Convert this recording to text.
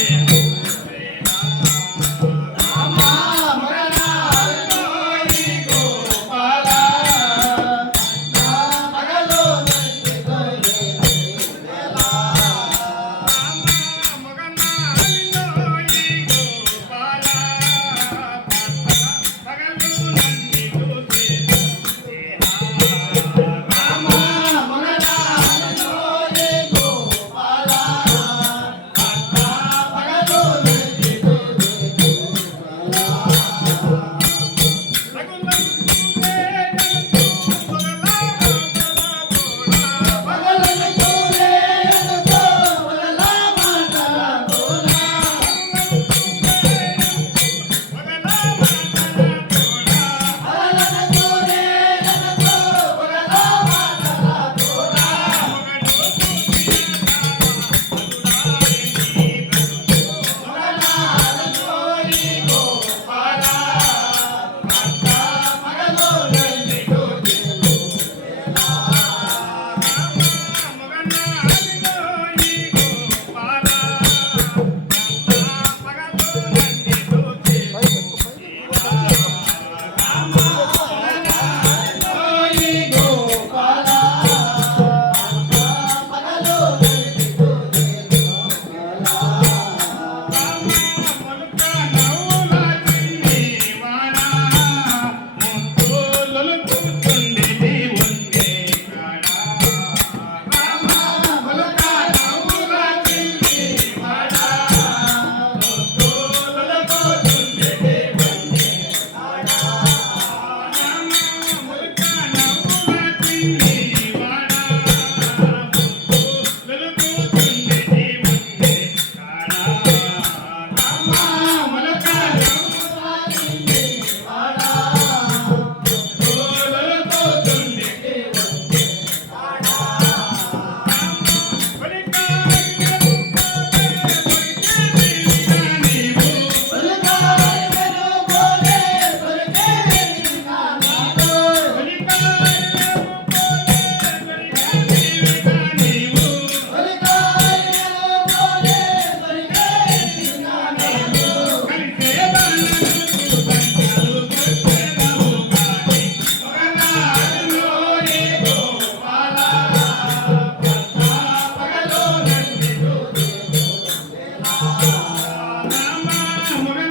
Amen. uma vez é